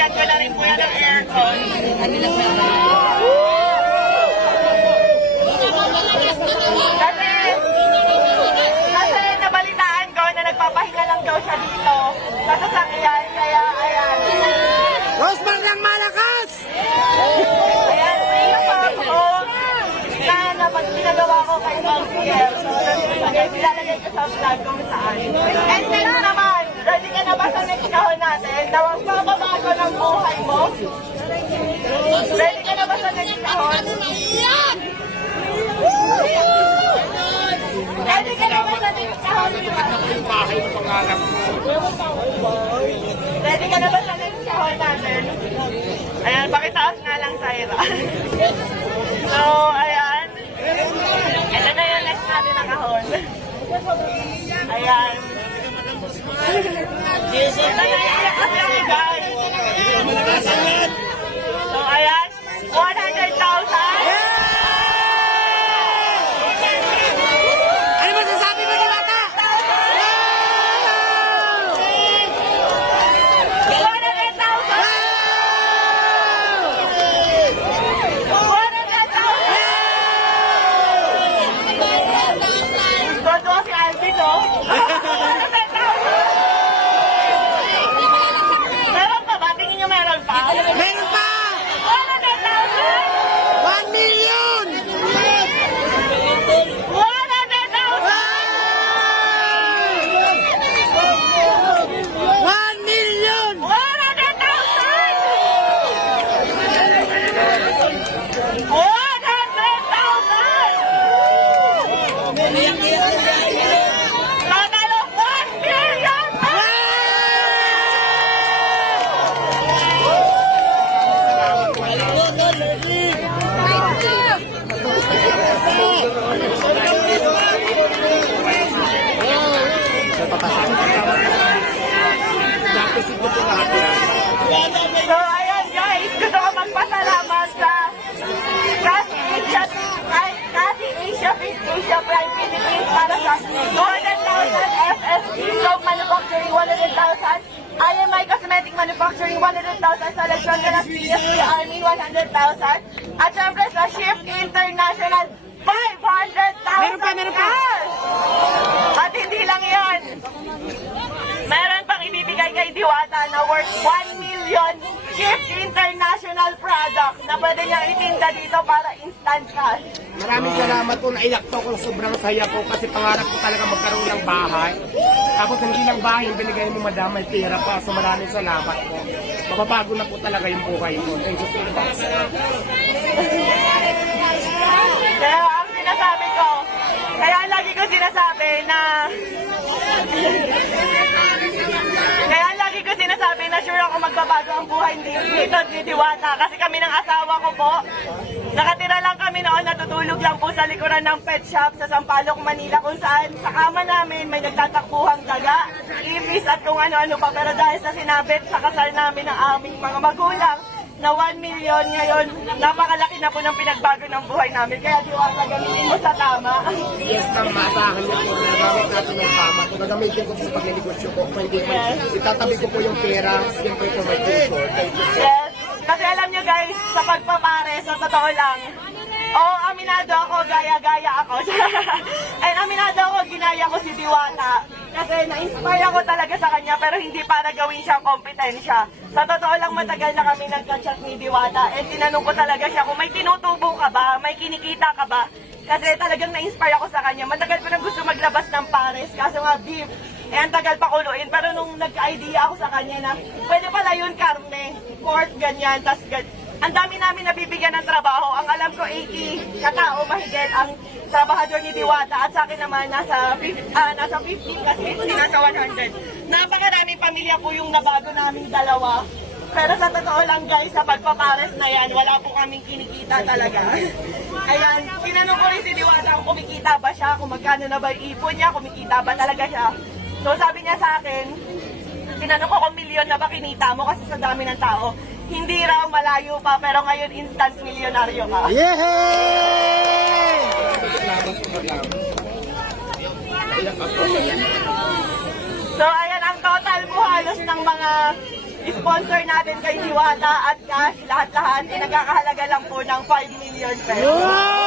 lalagyan ko na rin po yan ng aircon. Kasi nabalitaan ko na nagpapahinga lang daw siya dito sa sasakyan, kaya ayan. Rosmar ng malakas! Ayan, may ako na pag ginagawa ko kay Mousier. So, ilalagay ko sa vlog kung saan. And next naman, ready ka na ba sa next kahon natin na magpapabago ng buhay mo? Ready ka na ba sa next kahon? Ready ka na ba sa next kahon? Yung bahay ng pangarap ko. Ready ka na ba sa next kahon natin? Ayan, pakitaas nga lang, Syra. So, ayan. Ito na yung next natin na kahon. Ayan. Ito na yung kahon, guys. So, ayan. 100,000. Ano masasabi mo, Diwata? 100,000. Todo si Alvin, no? 100,000. Meron pa ba? Tingin nyo meron pa? Meron pa! 100,000. 1 million! 100,000. 1 million! So, ayan guys, gusto ko magpasalamat sa Asia Prime Philippines para sa 200,000 FSC Soap Manufacturing 100,000, IMI Cosmetic Manufacturing 100,000, sa Legion de las Villas Army 100,000, at syempre sa Shift International 500,000 Meron pa. cash! At hindi lang yan. Meron pang ibibigay kay Diwata na worth 1 million Shift International product na pwede niya itinda dito para instant cash. Maraming salamat po, naiyak to ko, sobrang saya ko kasi pangarap ko talaga magkaroon ng bahay. Tapos hindi lang bahay, binigay mo madam, may pera pa. So maraming salamat po. Mababago na po talaga yung buhay ko. Thank you so much. Kaya ang sinasabi ko, kaya lagi ko sinasabi na sure ako magbabago ang buhay dito ni Diwata. Kasi kami ng asawa ko po, nakatira lang kami noon, natutulog lang po sa likuran ng pet shop sa Sampaloc, Manila, kung saan sa kama namin may nagtatakbuhang daga, ibis at kung ano-ano pa. Pero dahil sa sinabit sa kasal namin ng aming mga magulang, na 1 million ngayon, napakalaki na po ng pinagbago ng buhay namin. Kaya Diwata, gamitin mo sa tama. Yes, ma'am, maasahan niyo po. Nagamit natin ng tama. Kung nagamitin ko sa pag-negosyo ko, kung hindi ko, itatabi ko po yung pera, siyempre po may future. Thank you. Yes. Kasi alam nyo guys, sa pagpapare, sa totoo lang, aminado ako, gaya-gaya ako. And aminado ako, ginaya ko si Diwata. Kasi na-inspire ako talaga sa kanya, pero hindi para gawin siyang kompetensya. Sa totoo lang, matagal na kami nagka-chat ni Diwata. And tinanong ko talaga siya kung may tinutubong ka ba, may kinikita ka ba. Kasi talagang na-inspire ako sa kanya. Matagal ko nang gusto maglabas ng pares, kaso nga beef. Eh, ang tagal pa kuluin. Pero nung nagka-idea ako sa kanya na pwede pala yun karne, pork, ganyan, tas ang dami namin nabibigyan ng trabaho. Ang alam ko, 80 katao mahigit ang trabahador ni Diwata. At sa akin naman, nasa 15 kasi hindi nasa 100. Napakaraming pamilya po yung nabago naming dalawa. Pero sa totoo lang guys, sa pagpapares na yan, wala po kaming kinikita talaga. Ayan, tinanong ko rin si Diwata kung kumikita ba siya, kung magkano na ba yung ipon niya, kumikita ba talaga siya. So sabi niya sa akin, tinanong ko kung milyon na ba kinita mo kasi sa dami ng tao. Hindi raw, malayo pa, pero ngayon instant milyonaryo ka. Yehey! So ayan, ang total mo halos ng mga sponsor natin kay Diwata at cash, lahat-lahat, nagkakahalaga lang po ng 5 million pesos.